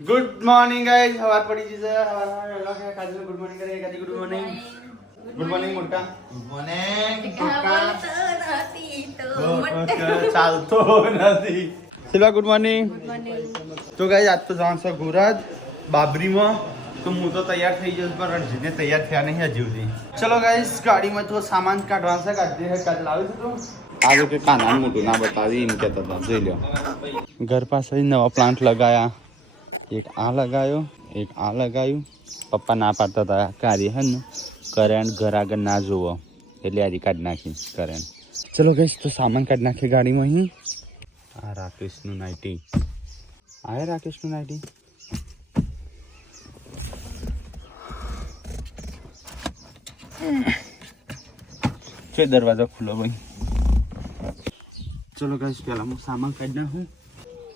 Good morning guys સવાર પડી જશે સવાર કાજલ ગુડ મોર્નિંગ કરે કાજલ ગુડ મોર્નિંગ મોટા ચાલતો નથી સિલ્વા ગુડ મોર્નિંગ તો ગાઈસ આજ તો જવાનું છે ગુરાજ બાબરીમાં તો હું તો તૈયાર થઈ જઈશ પણ રણજીતને તૈયાર થયા નહીં હજુ સુધી ચલો ગાઈસ ગાડીમાં તો સામાન કાઢવાનો છે કાઢ લાવી દીધું આજે કે કાના મોટું ના બતાવી એમ કહેતા હતા જોઈ લો ઘર પાસે નવા પ્લાન્ટ લગાયા એક આ લગાયો એક આ લગાયું પપ્પા ના પાડતા હતા કાર્ય હે ને કરંટ ઘર આગળ ના જોવો એટલે આજે કાઢી નાખી કરંટ ચલો ગઈશ તો સામાન કાઢી નાખીએ ગાડીમાં અહીં આ રાકેશનું નાઇટી આ રાકેશનું નાઇટી છે દરવાજો ખુલ્લો ભાઈ ચલો ગઈશ પહેલા હું સામાન કાઢી નાખું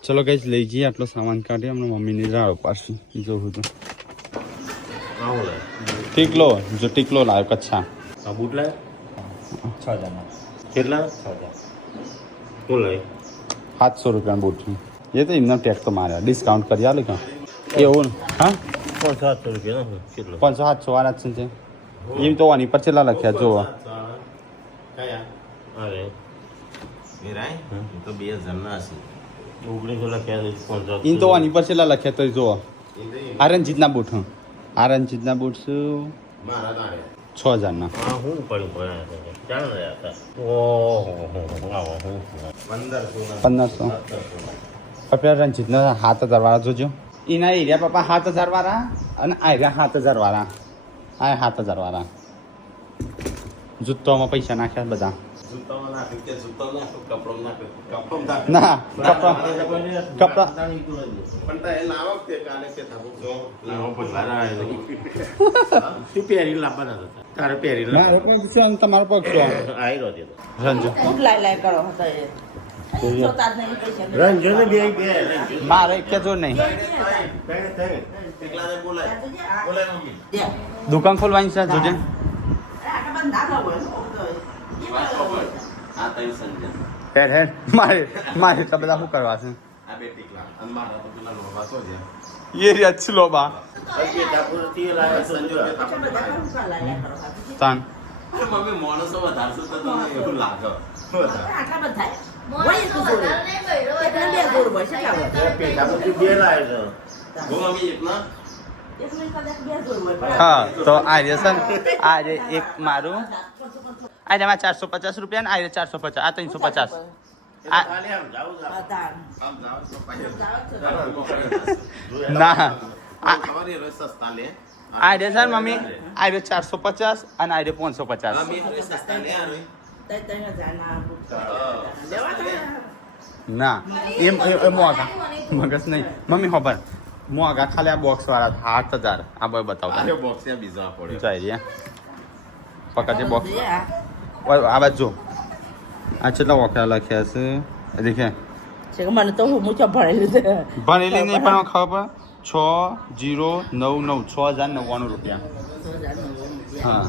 ચલો ગઈશ લઈ જઈએ આટલો સામાન કાઢી હમણાં મમ્મીની રાડો પાછી જોવું તો ટીકલો જો ટીકલો લાવ્યો કચ્છા આ બૂટ લાવ્યો 6,000 કેટલા 6,000 શું લાવ્યો 700 રૂપિયા બૂટ એ તો એમનો ટેક્સ તો માર્યા ડિસ્કાઉન્ટ કરી આલે કાં એવું હા 700 રૂપિયા કેટલો 500 વાળા જ છે એમ તો આની પર છેલ્લા લખ્યા જુઓ કયા અરે મેરાય તો 2000 ના હશે 1900 લખ્યા એમ તો આની પર છેલ્લા લખ્યા તો જુઓ આ રણજીતના બૂટ આ રણજીતના બૂટ શું મારા દાડે 6,000 ના હા હું પડ્યું ચાલ રહ્યા હતા ઓહો 1500 પેલા રણજીતના 7,000 વાળા જોજો એના એરિયા પપ્પા 7,000 વાળા અને આ એરિયા 7,000 વાળા આ 7,000 વાળા જૂતોમાં પૈસા નાખ્યા બધા ના કપડા તું પહેરી લાવવાના હતા તારે પહેરી તમારો પગ શું આવી રંજુ રંજો ને બે મારે કે જો નહીં દુકાન ખોલવાની છે જોજે હેર હેર મારે તો બધા શું કરવા છે એ રહ્યા છે લોબા તાન મમ્મી માણસો વધારશો તો તમને એવું લાગે હા તો આજે છે ને આજે એક મારું આજે માં 450 રૂપિયા ને આજે 450 આ 350 ના આજે છે મમ્મી આજે 450 અને આજે 550 ના એમ મોગા મગજ નહીં મમ્મી ખબર મોગા ખાલી આ બોક્સ વાળા 8,000 આ બે બતાવતા બોક્સ બીજા પડે ચાઈ રહ્યા પકડજે બોક્સ આ બાજુ આ કેટલા વખત લખ્યા છે દેખે મને તો હું ભણેલું છે ભણેલી નહીં પણ ખબર 6099 6,099 રૂપિયા હા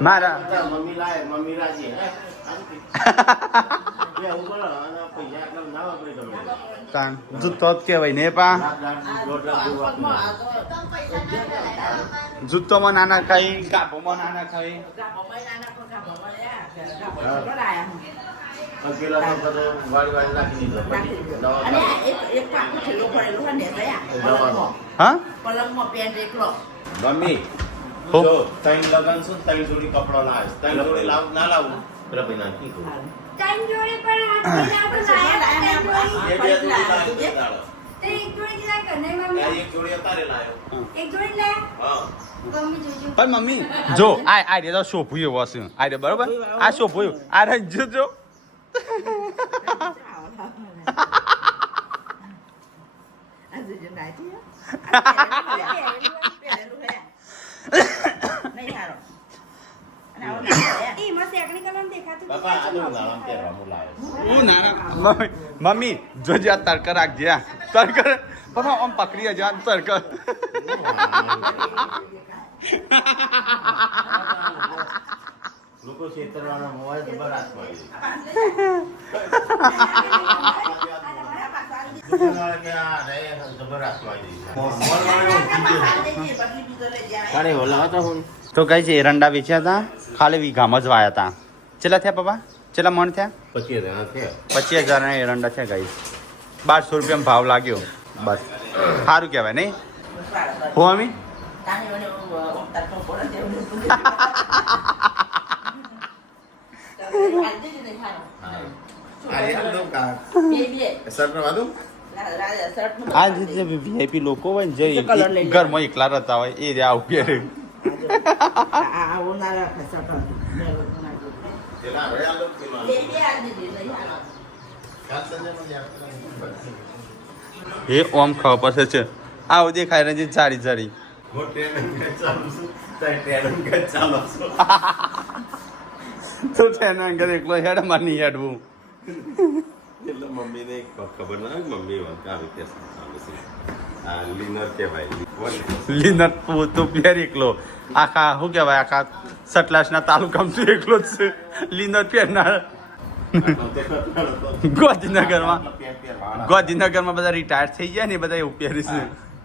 મારા મમ્મી રાજી જૂતો જ કહેવાય ને પા જૂતોમાં નાના ખાઈ કાપોમાં નાના ખાઈ હા મમ્મી જો તૈન લગન શું તૈન જોડી કપડો લાવે તૈન જોડી લાવ ના લાવું પેલા ભાઈ નાખી દઉં टाइम जोड़े पर हाथ में ना बनाया टाइम जोड़ी એ બે જોડી લાવ્યો तो एक जोड़ी क्या करना है मम्मी એક જોડી અતારે લાવ્યો एक जोड़ी ले હા मम्मी जोजो પણ મમ્મી જો આ રે તો શોભું એવો હશે આ રે બરોબર આ શોભું આ રંજુ જો ए मस्त एकनी कलम देखा तो બાપા આ નું નામ પહેરવા હું લાવ્યો હું નાના મમ્મી જોજે આ તડકા રાખજે આ તડકા પપ્પા આમ પકડી જા તડકા લોકો છેતરવાના મોબાઈલ જબર હાથમાં તો કઈ છે એરંડા વેચ્યા હતા ખાલી વીઘામાં જ વાયા હતા ચેલા થયા પપ્પા ચેલા મણ થયા 25,000 ના એરંડા છે ગઈ 1200 રૂપિયા ભાવ લાગ્યો બસ સારું કહેવાય નહીં હું અમી આ જે વીઆઈપી લોકો હોય ને જે ઘરમાં એકલા રહેતા હોય એ આવું કે એ ઓમ ખબર પડશે છે આવું દેખાય ને જે જાડી જાડી તો તેના અંગર એકલો હેડ માં નહીં હેડવું એટલે મમ્મીને ખબર ના હોય મમ્મી આ રીતે આ લીનર કહેવાય લીનર તો પેર એકલો આખા શું કહેવાય આખા સટલાસના તાલુકામાં એકલો જ છે લીનર પેરનાર ગાંધીનગરમાં બધા રિટાયર થઈ ગયા ને બધા એવું પહેરે છે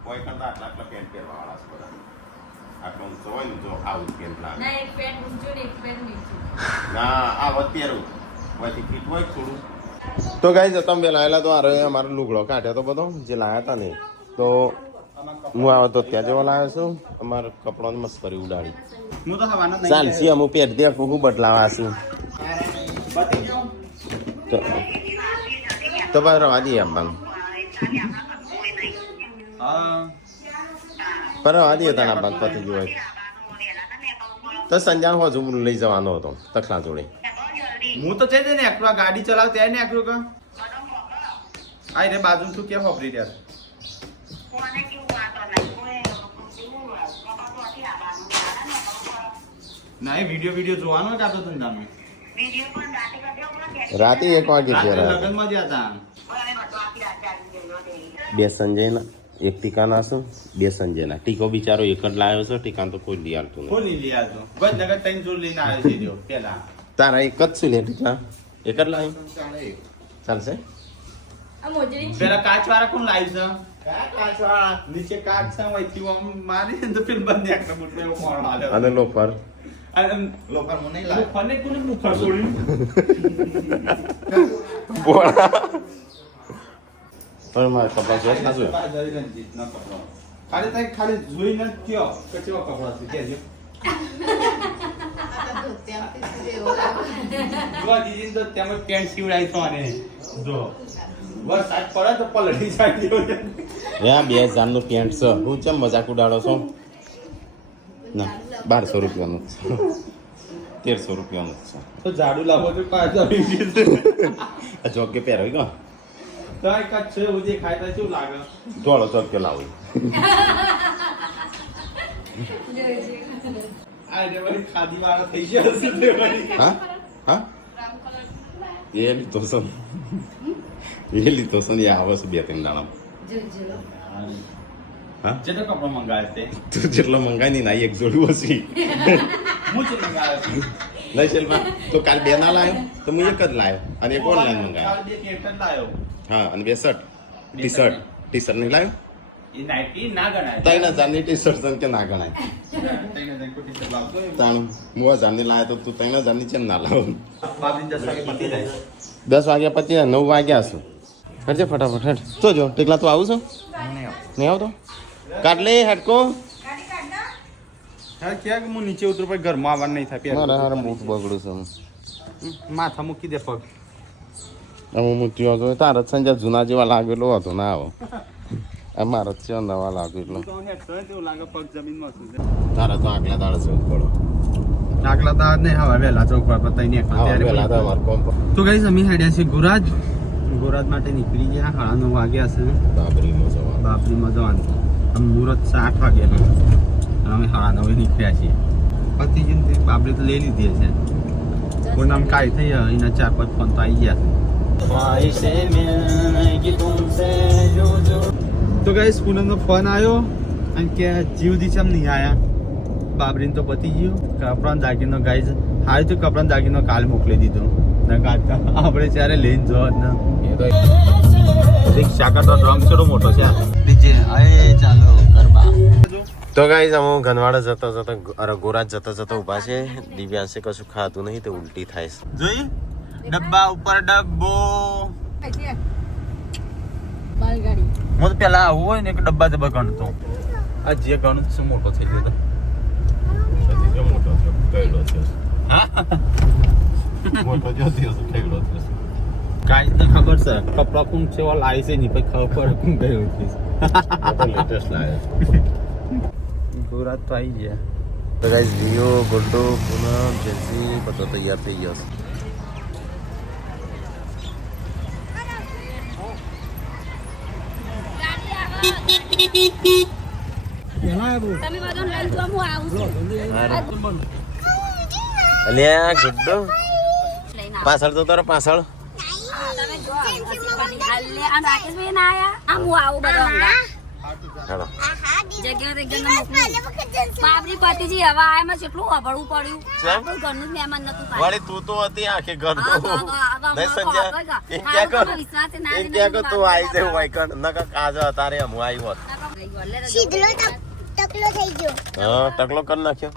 કોઈ કરતા આટલા પેન્ટ પહેરવાવાળા છે બધા આટલો ઊંચો હોય ને જો આ પેન્ટ લાગે ના એક પેન્ટ ઊંચું ને એક પેન્ટ નીચું ના આ વધ પહેરું પછી ફીટ હોય થોડું તો ગાઈઝ તમે બે લાયેલા તો અરે અમારો લુગડો કાઢ્યો તો બધો જે લાયા હતા ને તો હું આવ્યો તો ત્યાં જેવો લાવ્યો છું અમારા કપડાની મસ્કરી ઉડાડી હું તો હવાનો નહીં ચાલશી અમુક પેટ દે હું બદલાવા છું તો ભાઈ રવા દઈએ આપવાનું પર રવા દઈએ તને આપવાનું પતી ગયું હોય તો સંજાણ હજુ લઈ જવાનો હતો તખલા જોડે હું તો છે ને એકલો ગાડી ચલાવ ત્યાં ને એકલો કા આ રે બાજુ તું કે વાપરી રહ્યા ના એ વિડિયો જોવાનો જ આપતો તને તમે રાતે 1 વાગે ગયા લગનમાં ગયા હતા બે સંજયના એક ટીકાના છું બે સંજયના ટીકો બિચારો એક જ લાવ્યો છે ટીકાન તો કોઈ લઈ આવતું નહીં કોની લઈ આવતો ગજનગર તૈન જોર લઈને આવ્યો છે જો પેલા તારા એક જ છું લે ટીકા એક જ લાવ્યો ચાલશે આ મોજરી પેલા કાચવાળા કોણ લાવ્યું છે કાચવાળા નીચે કાચ છે વહીથી આમ મારી ને તો પેલ બંધ એકલા મોટો એવો કોણ આવ્યો અને લોફર અને લોફર મને નહીં લાગે ફને કોને મુખર છોડી બોળા પણ મારા કપડા જોઈ ના જોઈ ખાલી જોઈને કયો કે કેવા કપડા છે કેજો જો દીદી તો તેમાં પેન્ટ સીવડાઈ તો આને જો વરસાદ પડે તો પલટી જાય ત્યાં 2000 નું પેન્ટ છે હું ચમ મજાક ઉડાડો છો ના 1200 રૂપિયાનું 1300 રૂપિયાનું છે તો ઝાડુ લાવો તો પાછા આ જોકે પહેરવી ગયો તો એક જ છે ઉજે ખાય તો શું લાગે ધોળો ચોકે લાવું આ રેવડી ખાદી વાળો થઈ ગયો છે રેવડી હા હા એ લીધો છે ને આવે છે 2-3 દાણા હા જેટલો કપડો મંગાવ્યો તે તું જેટલો મંગાઈ નહીં ના એક જોડું હશે હું જ મંગાવ્યો નહીં શેલમાં તો કાલ 2 ના લાવ્યો તો હું એક જ લાવ્યો અને એક ઓનલાઈન મંગાવ્યો કાલ બે પેન્ટ લાયો હા અને 2 શર્ટ ટી-શર્ટ નહીં લાવ્યો એ નાઈટી ના ગણાય 3000 ની ટી-શર્ટ કે ના ગણાય તાણ હું 1000 ની લાવ્યો તો તું 3000 ની ચેમ ના લાવો બાબી 10 વાગે પતી જાય 10 વાગ્યા પછી 9 વાગ્યા છું હટજે ફટાફટ હટ તો જો ટેકલા તું આવું છો નહીં આવતો કાઢ લે હટકો હા ક્યાં હું નીચે ઉતરું પછી ઘરમાં આવવાનું નહીં થાય મારા હારે બૂટ બગડું છે માથા મૂકી દે પગ હું મૂક્યો હતો તારા સંજય જૂના જેવા લાગેલો હતો ના આવો આ મારા છે નવા લાગેલો તો હેઠો તેવું લાગે પગ જમીનમાં શું છે તારા તો આગલા દાડા છે પડો આગલા દાડ નહીં હવે વહેલા ચોક પર પતાઈ ને પેલા તો અમારે કોમ તો ગાઈસ અમે હેડ્યા છે ગોરાજ માટે નીકળી ગયા 9:30 વાગ્યા છે બાબરીમાં જવાનું બાપરીમાં જવાનું મુહૂર્ત 8 વાગ્યાનું અને અમે 9:30 નીકળ્યા છીએ પતિજીને બાપરી તો લઈ લીધી છે કોઈ નામ કાંઈ થઈ એના 4-5 ફોન તો આવી ગયા તો ગાઈસ પૂનમનો ફોન આવ્યો અને કે જીવદી ચમ નહીં આયા બાબરીને તો પતી ગયું કપડાં દાગીનો ગાઈઝ હાલ તો કપડાં દાગીનો કાલ મોકલી દીધો ના કાઢતા આપણે ત્યારે લઈને જવા જ ના એ તો રિક્ષા કરતો ડ્રમ છોડો મોટો છે નીચે અરે ચાલો ગરબા તો ગાઈઝ અમે ગનવાડા જતા જતા ગોરાજ જતા જતા ઊભા છે દિવ્યાંશે કશું ખાતું નહીં તો ઉલટી થાય છે જોઈ ડબ્બા ઉપર ડબ્બો હું તો પેલા આવું હોય ને એક ડબ્બા જબ્બા ગણતો આ જે ગણું શું મોટો થઈ ગયો સતીજો મોટો થયો કઈડો થયો હા મોટો જો થયો છે કઈડો થયો કાંઈ ને ખબર છે કપડા કોણ છે ઓલ આવી છે નહીં પછી ખબર કોણ ગયું છે તો લેટેસ્ટ લાવ્યો ગુજરાત તો આવી ગયા તો ગાઈઝ લિયો ગુડ્ડુ પૂનમ જેન્સી બધો તૈયાર થઈ ગયો છે તમે બધું લઈ જો હું આવું છું અલ્યા ગુડ્ડુ પાછળ તો તારો પાછળ તમે જો હાલે આ રાકેશભાઈ ના આયા આમ હું આવું બધો હાલો જગ્યા એકદમ મોકલું બાબરી પતિજી હવે આમાં કેટલું અભળવું પડ્યું આપણું ઘરનું જ મહેમાન નતું કાંઈ. વાળી તું તો હતી આખે ઘરનું હવે નહીં સંજ્યા એ ક્યાં કર વિશ્વાસ ના એ ક્યાં કર તું આવી જાય હોય કર નકા કાજો તારે હું આવ્યો હોત. ટકલો થઈ ગયો હા ટકલો કરી નાખ્યો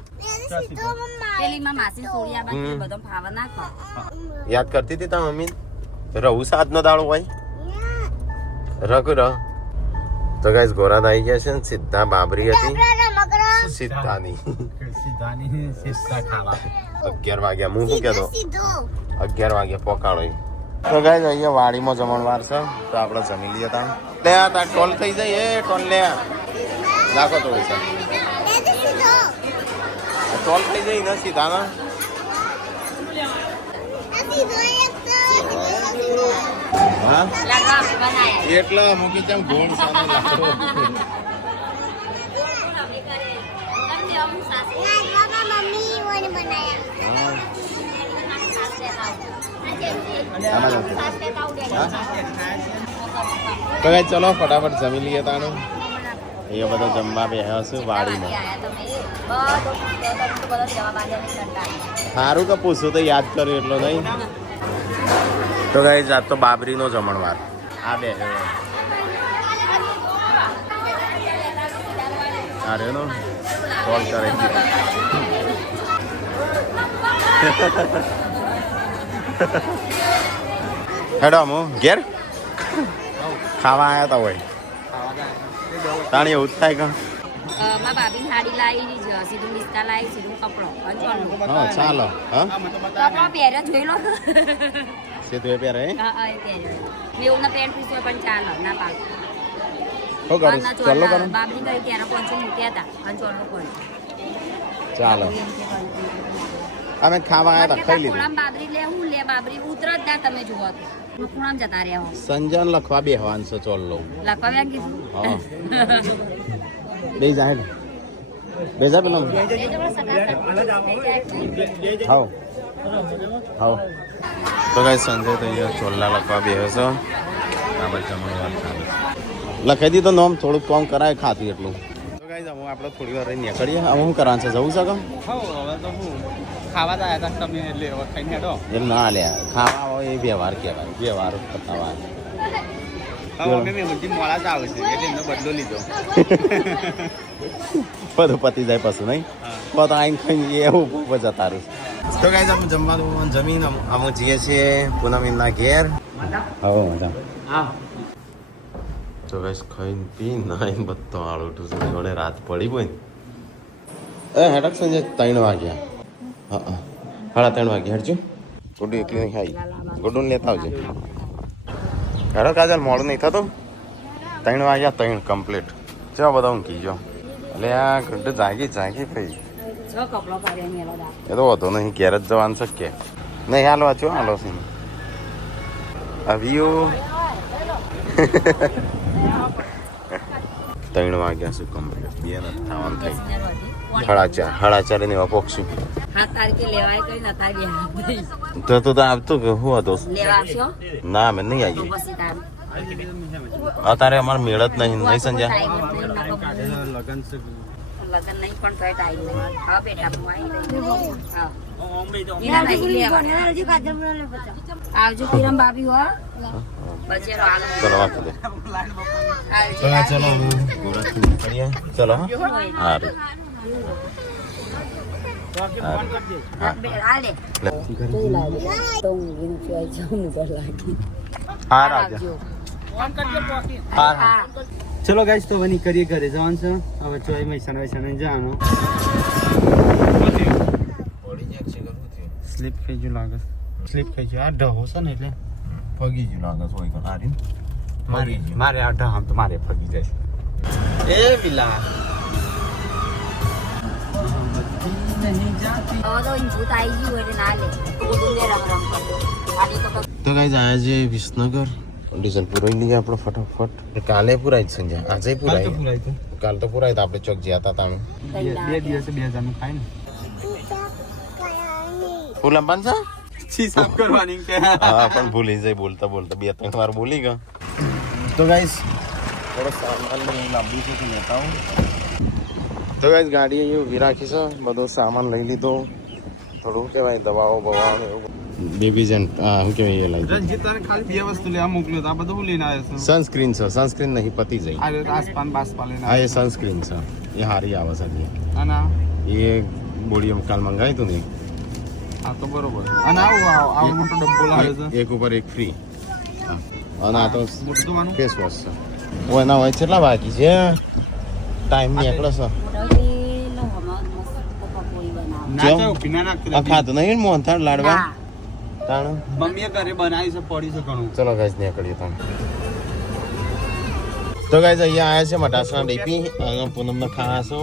પેલી માં માસી સોડિયા બાકી બધો ફાવા નાખો યાદ કરતી હતી તા મમ્મી રહું સાત નો દાડો હોય રઘુ રહ તો ગાઈસ ગોરાદ આવી ગયા છે ને સીધા બાબરી હતી સીધાની સીધાની સિસ્તા ખાવા 11 વાગ્યા હું શું કહેતો સીધો 11 વાગ્યા પોકાળો તો ગાઈસ અહીંયા વાડીમાં જમણવાર છે તો આપણે જમી લઈએ તા લે આ તા ટોલ થઈ જાય એ ટોલ લે નાખો તો પૈસા સીધો ટોલ થઈ જાય ને સીધા ના સીધો એક હા લાગા અમે બનાયા એટલે મૂકી તેમ ગોળ સાથે લાખો તમને અમુક સાસે મારા મમ્મી ઓને બનાયા તો ગાઈસ ચલો ફટાફટ જમી લઈએ તાનું એ બધો જમવા બેહ્યા છે વાડીમાં સારું કે પૂછું તો યાદ કર્યું એટલો નહીં તો ગાઈસ આજ તો બાબરીનો જમણવાર આ બે અરે નો કોલ કરે હેડો મો ઘેર ખાવા આવ્યા તા હોય તાણી એવું જ થાય કે માં ભાભી સાડી લાવી છે સીધું નિસ્તા લાવી સીધું કપડો અંચવાનું હા ચાલો હા કપડો પહેરે જોઈ લો સીધું એ પહેરે હા એ પહેરે મેં પેન્ટ પીસ પણ ચાલો ના પાડ શું કરું ચાલો કરો બાબરી કરી ત્યારે પંચો મૂક્યા હતા અંચવાનું પણ ચાલો અમે ખાવા આવ્યા તા ખાઈ લીધું ખૂણામાં બાબરી લેવું લે બાબરી ઉતર જ ના તમે જુઓ તો ખૂણામાં જતા રહ્યા હો સંજન લખવા બેહવાન છે ચોલ લઉં લખવા બેન કીધું હા બે જાય ને બે જા પેલો હાવ હાવ તો ગાઈસ સંજય તો અહીંયા ચોલ્લા લખવા બેહ્યો છે આ બધા જમણવાર ખાવે લખાઈ દીધો નોમ થોડુંક કામ કરાય ખાતું એટલું તો ગાઈસ હવે આપણે થોડી વાર રહીને નીકળીએ હવે શું કરવાનું છે જવું છે કે હવે તો હું ખાવા જ આવ્યા હતા તમે એટલે હવે ખાઈને હેડો એમ ના લ્યા ખાવા હોય એ વ્યવહાર કહેવાય વ્યવહાર પતાવા હવે અમે મેહુલજી મોડા જ આવે છે એટલે એમનો બદલો લીધો બધું પતી જાય પછી નહીં તો આઈને ખાઈને એવું જતા રહું તો ગાઈસ આપણે જમવાનું જમીન અમે જઈએ છીએ પૂનમના ઘેર હવે મજા હા તો ગાઈસ ખાઈને પી નાઈને બધો આળો ઉઠું છું જોડે રાત પડી હોય ને એ હેડક સંજય 3 વાગ્યા હા 3:30 વાગ્યા હેડજો ગુડ્ડુ એકલી નહીં આવી ગુડ્ડુને લેતા આવજે હેડો કાજલ મોડું નહીં થતું 3 વાગ્યા 3 કમ્પ્લીટ ચલો બધા ઊંઘી જો એટલે આ ગુડ્ડુ જાગી ભાઈ જો કપડો કરે ને એલો દા એ તો વધુ નહીં ઘેર જ જવાનું શક્ય નહીં હાલો છો હાલો છે આવ્યો 3 વાગ્યા છે કમ્પ્લીટ બે નથી થવાનું થઈ 4:30 ને પોક્ષું 7 તારીખે લેવાય કઈ ના તારી તો આવતું કે હું હતો લેવા આવશો ના મેં નહીં આવી પછી તાર અત્યારે અમારે મેળ જ નહીં સંજય લગન છે લગન નહીં પણ તોય ટાઈમ નહીં. હા બેટા હું આવી રહી. હા. એના નહીં લેવા. આવજો કિરણ ભાભી હો. બચેરો આલો. ચલો વાત દે આવજો. ચલો ગોરાથી નીકળીએ ચલો હારું આ લે. હા રાજા આવજો. હા હા ચલો ગાઈસ તો વની કરીએ ઘરે જવાનું છે હવે ચોઈ મહેસાણા જવાનું સ્લીપ થઈ ગયું લાગે સ્લીપ થઈ ગયું આ ઢહો છે ને એટલે પગી ગયું લાગે છે હોય હારી મારે આ ઢહ તો મારે ફગી જાય એ વિલા હવે તો ભૂત આવી ગયું એટલે ના લે. ઊંડે રમ રમ કરતો. ગાડી તો તો ગાઈઝ આયા છે વિસનગર ડીઝલ પુરાઈ લઈએ આપણે ફટાફટ કાલે પુરાઈ જ સંજય આજે પુરાઈ કાલ તો પુરાઈ તો આપણે ચોક જ્યાં હતા તાણું બે દિવસે 2000 નું ખાય ને ફૂલ અંબાન છે છી સાફ કરવાની કે હા પણ ભૂલી જાય બોલતા બોલતા 2-3 વાર બોલી ગયા તો ગાઈઝ થોડો સામાન લઈ લાવ્યું છે કે લેતા હું તો ગાઈઝ ગાડી અહીં ઊભી રાખી છે બધો સામાન લઈ લીધો થોડું કહેવાય દવાઓ બવાઓ ને એવું બેબી જેન્ટ શું કહેવાય એ લઈ રણજીત તને ખાલી 2 વસ્તુ લેવા મોકલ્યો તો આ બધું હું લઈને આવ્યો છું સનસ્ક્રીન છે સનસ્ક્રીન નહીં પતી જાય આ આસપાન બાસપા લઈને હા એ સનસ્ક્રીન છે એ હારી આવે છે હજી. અને એ બોડી કાલ મંગાવી તું ને આ તો બરોબર અને આવો મોટો ડબ્બો લાવ્યો છે એક ઉપર એક ફ્રી અને આ તો મોટું તો માનું ફેસ વોશ છે ઓ એના હોય કેટલા બાકી છે ટાઈમ નીકળે છે ના ચાવ પીના નાખ આ ખાતું નહીં ને મોહનથાળ લાડવા તાણ મમ્મીએ ઘરે બનાવી છે પડી છે ઘણું ચલો ગાઈઝ નીકળીએ તમે તો ગાઈઝ અહીંયા આવ્યા છે મટાસણા ડીપી અને પૂનમના ખાસો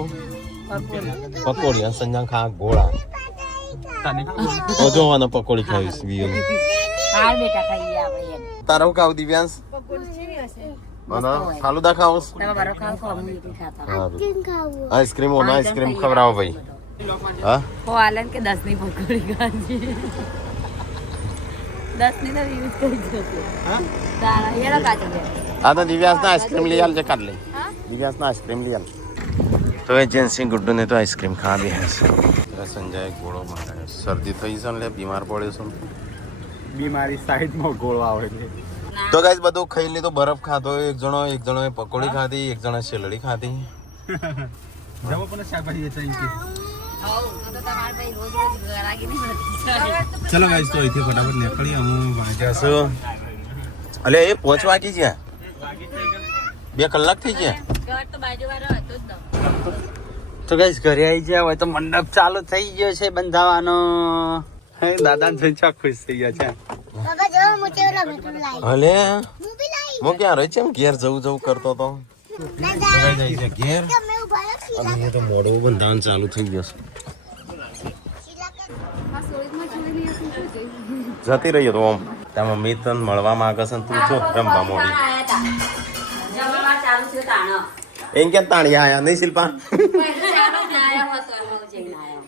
પકોડી અને સંજા ખા ગોળા તને તો જોવાનો પકોડી ખાવીશ વિયલ હાર બેટા ખાઈએ આપણે એમ. તારા હું ખાવ દિવ્યાંશ મને ફાલુદા ખાવસ તમે બરો ખાવ કો અમને નથી ખાતા. આઈસ્ક્રીમ ઓનો આઈસ્ક્રીમ ખવડાવો ભાઈ હા કો આલન કે 10 ની પકોડી ખાજી 10 ની તો યુઝ કરી જશે. હા તારા એનો કાચી દે. આ તો દિવ્યાંશ ના આઈસ્ક્રીમ લઈ આલ જે કાઢ લે દિવ્યાંશ ના આઈસ્ક્રીમ લઈ આલ તો એજન્સી ગુડ્ડુ ને તો આઈસ્ક્રીમ ખા બી હશે સંજય ગોળો મારે શરદી થઈ છે ને બીમાર પડ્યો છું બીમારી સાઈડમાં ગોળો આવે છે તો ગાઈસ બધું ખાઈ લીધું બરફ ખાધો એક જણોએ પકોડી ખાધી એક જણે શેલડી ખાધી જવો પણ શાકભાજી ચાઈ કે હો તો તમાર ભાઈ રોજ રોજ ગરાગી નહીં મળતી. ચલો ગાઈસ તો અહીંથી ફટાફટ નીકળી અમે વાગ્યા જશો અલે એ પહોંચવા કી છે 2 કલાક થઈ ગયા ઘર તો બાજુવાળો હતો જ ન. તો ગાઈસ ઘરે આવી ગયા હોય તો મંડપ ચાલુ થઈ ગયો છે બંધાવાનો હે દાદા ને ચા ખુશ થઈ ગયા છે બાબા જો મોટે રમે તું લાઈ અલે હું બી લાઈ હું ક્યાં રહી છે એમ ઘેર જવું કરતો તો દાદા જાય છે ઘેર તમે ઉભા રહો શીલા અને તો મોડું બંધાવાનું ચાલુ થઈ ગયું જતી રહી તો આમ ત્યાં મિતન મળવા માંગે છે ને તું છો રમવા મોડી જમવા ચાલુ છે તાણો. એમ ક્યાં તાણિયા આયા નહીં શિલ્પા આયા હતો એમાં જઈને આયા.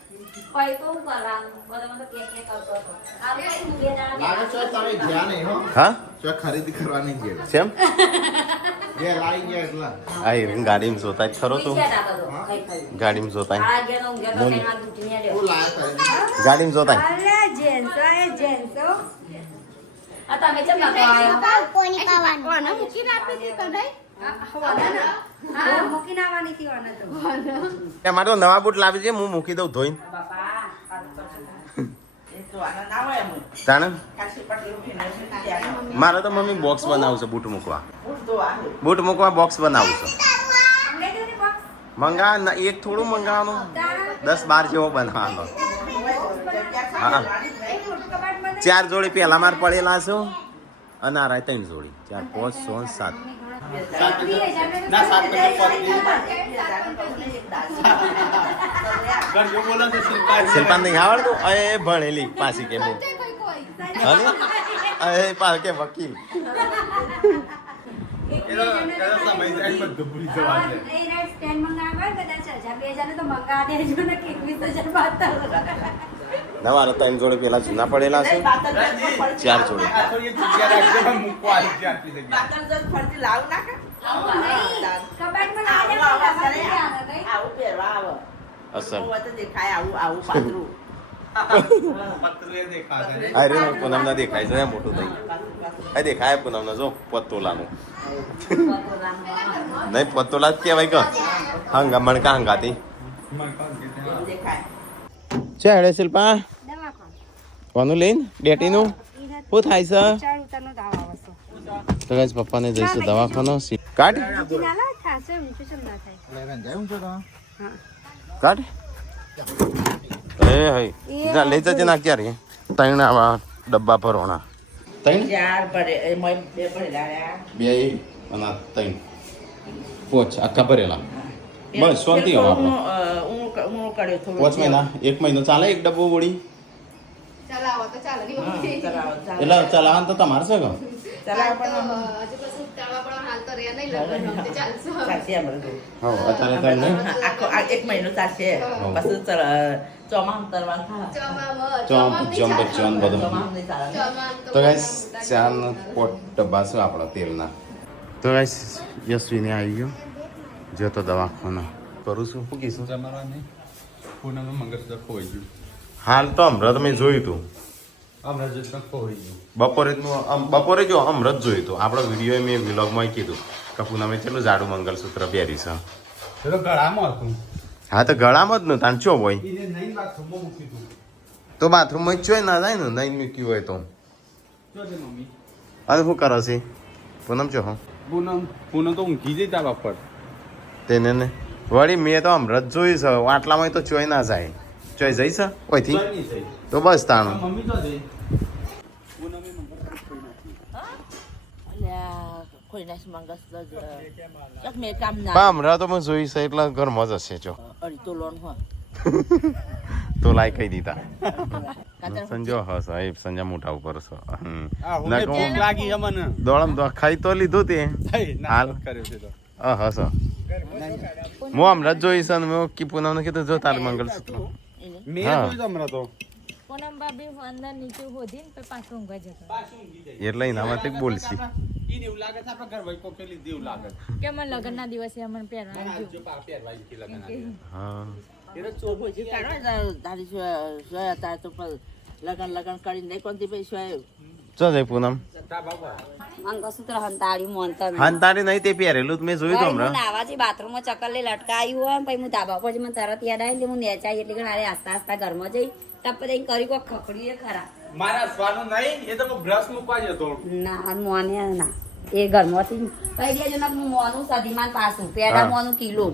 કોઈ તો હું કરવાનું બધા તો કેક ને કરતો હતો. આપણે હું બે દાડા હા ખરીદી કરવાની છે કેમ જે લાઈ ગયા એટલા આ હિરિંગ ગાડીમાં જોતા જ ખરો તું પૈસા હતા બધો. કઈ કઈ. ગાડીમાં જોતા આ ગયા તો ઊંઘ્યા તો તેના દૂધની લેવા. ગાડીમાં જોતા આ તમે કેમ નતો આયા? કોની પાવાનું મારે તો નવા બૂટ લાવી છે હું મૂકી દઉં ધોઈને તાણે મારે તો મમ્મી બોક્સ બનાવું છે બૂટ મૂકવા બોક્સ બનાવું છે એક થોડું મંગાવવાનું 10-12 જેવો બનાવવાનો હા 4 જોડી પહેલા માર પડેલા છે અને આ 3 જોડી 4 5 6 7 ના સાત શિલ્પા નહીં આવડતું એ ભણેલી પાછી કે હું એ પા કે વકીલ નવા 3 જોડે પેલા જૂના પડેલા છે 4 જોડે કબાટમાં લાવી દે, આવું પહેરવા આવે અસલ હું તો દેખાય આવું આવું પાતળું અરે પૂનમ ના દેખાય છે મોટું થઈ આ દેખાય પૂનમ ના જો પત્તોલાનું નહીં પત્તોલા જ કહેવાય કે હંગા મણકા હંગાતી દેખાય છે હેડે શિલ્પા કોનું લઈને ડેટીનું શું થાય છે તો ગાઈસ પપ્પાને જઈશું દવાખાનો કાઢ કાઢ એ હઈ જા લઈ જજે ના ક્યારે ત્રણ આવા ડબ્બા ભરવાના ત્રણ ચાર ભરે એમાં બે ભરેલા રહ્યા. બે અને આ ત્રણ પોચ આખા ભરેલા બસ શાંતિ હવે આપણે હું કર્યો થોડું પોચ મહિના 1 મહિનો ચાલે એક ડબ્બો વળી ચલાવો એટલે ચલાવવાનું તો તમારે છે કે ચલાવો પણ ચાલશે આ બધું. હા અત્યારે ત્રણ નહીં આખો આ 1 મહિનો ચાલશે પછી ચોમાસું તરવાનું જમ બચ્ચન બધું ચોમાસું નહીં ચાલે તો ગાઈસ ચાર પોટ ડબ્બા છે આપણા તેલના તો ગાઈસ યશવીને આવી ગયો જો તો દવાખાના કરું છું શું કીધું જમવાની પૂનમનું મંગળસૂત્ર ખોઈ ગયું હાલ તો હમણાં તમે જોયું હતું હમણાં જ ખોઈ ગયું બપોરે જો હમણાં જ જોયું હતું આપણો વિડીયો મેં વિલોગમાં કીધું કે પૂનમે કેટલું જાડું મંગળસૂત્ર પહેરી છે પેલો ગળામાં હતું હા તો ગળામાં જ ન તાણ ચો હોય એને નહીં બાથરૂમમાં મૂકી હતું તો બાથરૂમમાં ચોય ના જાય ને નહીં મૂક્યું હોય તો જો છે મમ્મી અને શું કરો છે પૂનમ ચો હો પૂનમ તો ઊંઘી જઈ તારા પર તેને ને વળી મેં તો હમણાં જ જોયું છે આટલામાં તો ચોય ના જાય ચોય જઈ છે ઓયથી તો બસ તાણું મમ્મી તો જઈ અલ્યા કોઈ ના મંગળસૂત્ર એક મેં કામ ના પણ હમણાં તો મેં જોઈ છે એટલે ઘરમાં જ હશે જો અડધો લોન હોય તો લાઈ કહી દીધા કાતર સંજો હસ સાહેબ સંજા મોટા ઉપર છો ભૂખ લાગી છે મને દોડમ તો ખાઈ તો લીધું તે હાલ કર્યો છે તો હસ હું હમણાં જ જોઈ છે ને મેં કી પૂનમને કીધું જો તારું મંગળસૂત્ર મેં હા. જોયું હમણાં તો પૂનમ ભાભી અંદર નીચે હોધી ને પાછું ઊંઘવા જતો એટલે એના માટે બોલશી ઈને એવું લાગે છે આપણે ઘર વઈ કોકે લીધી એવું લાગે કે મને લગ્નના દિવસે અમને પહેરવાનું જો પહેરવા ગઈ લગન હા પછી કાઢો ને તારી સોય હતા તો લગન કરીને નહીં કોનથી પછી સોય ચો જઈ પૂનમ મંગળસૂત્ર હંતાળી મોનતા હાનતારી નહીં તે પહેરેલું જ મેં જોયું તો હમણાં નાવાથી બાથરૂમમાં ચકલ લટકાયું હોય પછી હું ધાબા પર મને તરત યાદ આવી હું નેચાઈ એટલે કે અરે આસ્તા આસ્તા ઘરમાં જઈ તપ પછી કરી કોઈ ખખડી ખરા મારા સ્વાનું નહીં એ તો બ્રશ મૂકવા જતો ના મોને ના એ ઘરમાંથી કઈ દેજો ને મોનું સધીમાન પાછું પેડા મોનું કિલો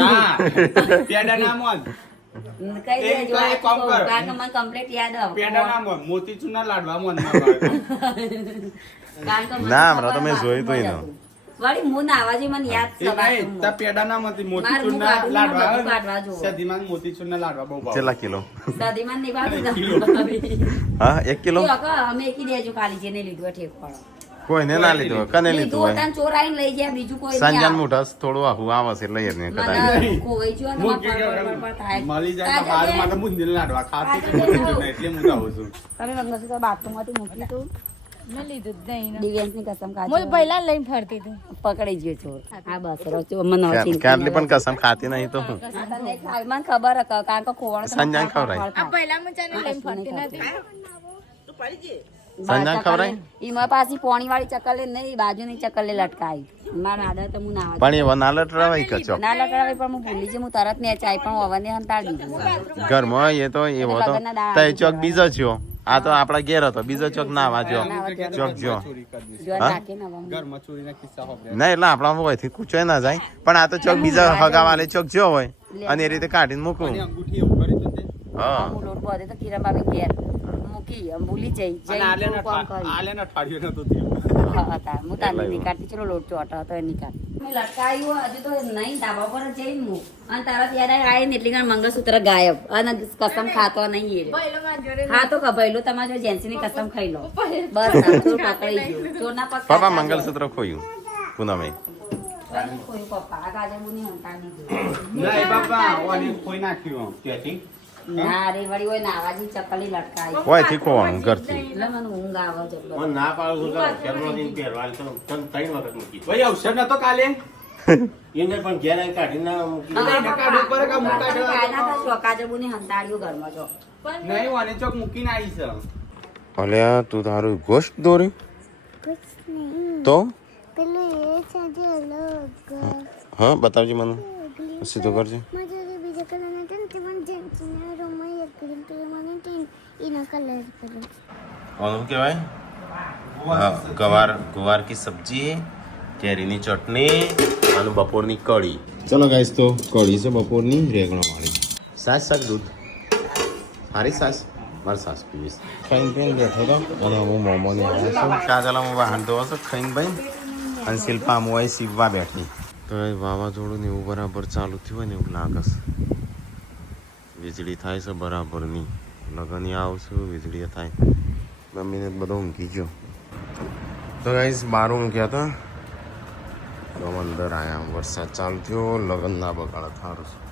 ના પેડા ના મોન કઈ દેજો એક કામ કર. કારણ કે મને કમ્પ્લીટ યાદ આવે પેડા ના મોન મોતીચૂર ના લાડવા મોન કારણ કે મને ના, ખબર હમણાં તો મેં જોયું તો એનું. વળી હું નાવાજી મને યાદ છે તા બાથરૂમમાં. પેડા ના મોતી મારે મોતીચૂર હું ના કાઢું ને બધું કાઢવા લાડવા જોવો. સદીમાં મોતીચૂર ના લાડવા બહુ ભાવ કેટલા કિલો સધીમાન નહીં બાકી હા 1 કિલો અમે એકી દેજો ખાલી જેને લીધું હોય ઠેકો વાળો. કોઈને ના લીધું હોય કને લીધું લીધું હોય હોતા ને ચોર આવીને લઈ ગયા બીજું કોઈ નહીં સંજાન આવે. મોટા થોડું આહું આવે છે એટલે એને કદાચ મને કોઈ જો ને મૂકી પર થાય. મળી જાય તો કાજલ હાલ માટે બેન, બુંદી લાડવા ખાતી તો કાજલ બેન, મોતીચૂર ના એટલે હું આવું છું તમે મંગળસૂત્ર બાથરૂમમાંથી મૂકી તું મેં લીધું જ નહીં ને. દિવ્યાંશની કસમ હું ખાધી પહેલા લઈને ફરતી હતી પકડી ગયો ચોર આ બસ રચો મને હવે ચિંતા કાટલી પણ કસમ ખાતી નહીં તો હું આ તને ખાય, મને ખબર હતી કારણ કે ખોવાણ તો સંજાન ખવડાય. ફળ આ થાય. પહેલા હું ચાને લઈને ફરતી નથી તું પડી ગઈ સંજાન ખવડાય? એમાં પાછી પોણી વાળી ચકલે નહીં બાજુની ચકલે લટકાઈ મારા આદત તો હું ના પણ એવા ના લટરાવાય કે ચો ના લટડાવે પણ હું ભૂલી જઈ હું તરત ને ચાય પણ ઓવને હંતાડી દીધું ઘરમાં એ તો એવો તો તય ચોક બીજો થયો આ તો આપડા ઘેર હતો બીજો ચોક ના વાજો ચોક જો ચોરી કરી દીધી જો હા? નાખી ને હવે ઘરમાં ચોરીના કિસ્સા હોભળ્યા. ના એટલે આપણા હોયથી કૂચોય ના જાય પણ આ તો ચોક બીજા હગાવાલે ચોક જો હોય અને એ રીતે કાઢીને મૂકવું અને અંગૂઠી એવું કર્યું હતું તે. હા હું લોટ બધે તો કિરણ ભાભી ઘેર મૂકી આમ ભૂલી જઈ અને જઈ આલેને થોડું કામ કર્યું. આલેને અઠવાડિયું નતું થયું. હતા હું તારી નીકાળતી ચલો લોટ ચોટા હતો એ નીકાળ લટકાયું હજુ તો નહીં ધાબા પર જ જઈને હું અને તારા ત્યારે આવી ને એટલી ઘણી મંગળસૂત્ર ગાયબ અને કસમ ખાતો નહીં એ હા તો કભાઈલો તમારે જેન્સીની કસમ ખાઈ લો બસ આ ચોર પકડાઈ ગયો ચોરના પગ પપ્પા મંગલસૂત્ર ખોયું પૂનમે ખોયું પપ્પા આ ગાજર બુની હંતાડી દીધું ના એ બાપા ઓલી ખોઈ નાખ્યું ત્યાંથી ના રે વળી હોય નાવાજી ચકલી લટકાઈ ઓયથી ખોવાનું ઘરથી એટલે મને ઊંઘ આવે છે મને ના પાડું છું કે ઘરમાંથી પહેરવાની તો તને 3 વખત મૂકી ભાઈ અવસર નતો કાલે એને પણ ઘેર આવીને કાઢીને મૂકી ના, એને કાઢવું પડે કે મૂકા દેવા કાયદા તો શોકાજબુની હંતાડ્યું ઘરમાં છો નહીં વાને ચોક મૂકીને આવી છે અલ્યા તું તારું ગોશ્ત દોરી कुछ नहीं તો पहले ये साजे लोग હા બતાવજે મને સીધો કરજે मुझे जो बीजा कलर ना थे ते मन जेंट्सना रोमा एक क्रीम तो મને તીન ઇના કલર કરો શું કહેવાય ગવાર કી સબ્જી કેરીની ચટણી અને બપોરની કઢી ચલો ગાઈસ તો કઢી છે બપોરની રેગણા વાળી સાસ દૂધ સારી સાસ મારી સાસ પીવીશ ખાઈને પીને બેઠો તો અને હું મોમોની આવ્યો છું કાજલા હું વાહન ધોવા છું ખાઈને ભાઈ અને શિલ્પા મોય સીવવા બેઠી તો એ વાવાઝોડું ને એવું બરાબર ચાલુ થયું હોય ને એવું લાગે છે વીજળી થાય છે બરાબરની લગની આવશું વીજળી થાય મમ્મીને બધો ઊંઘી ગયો તો ગાઈસ બહાર ઊંઘ્યા હતા તો અંદર આવ્યા વરસાદ ચાલુ થયો લગન ના બગાડ થારું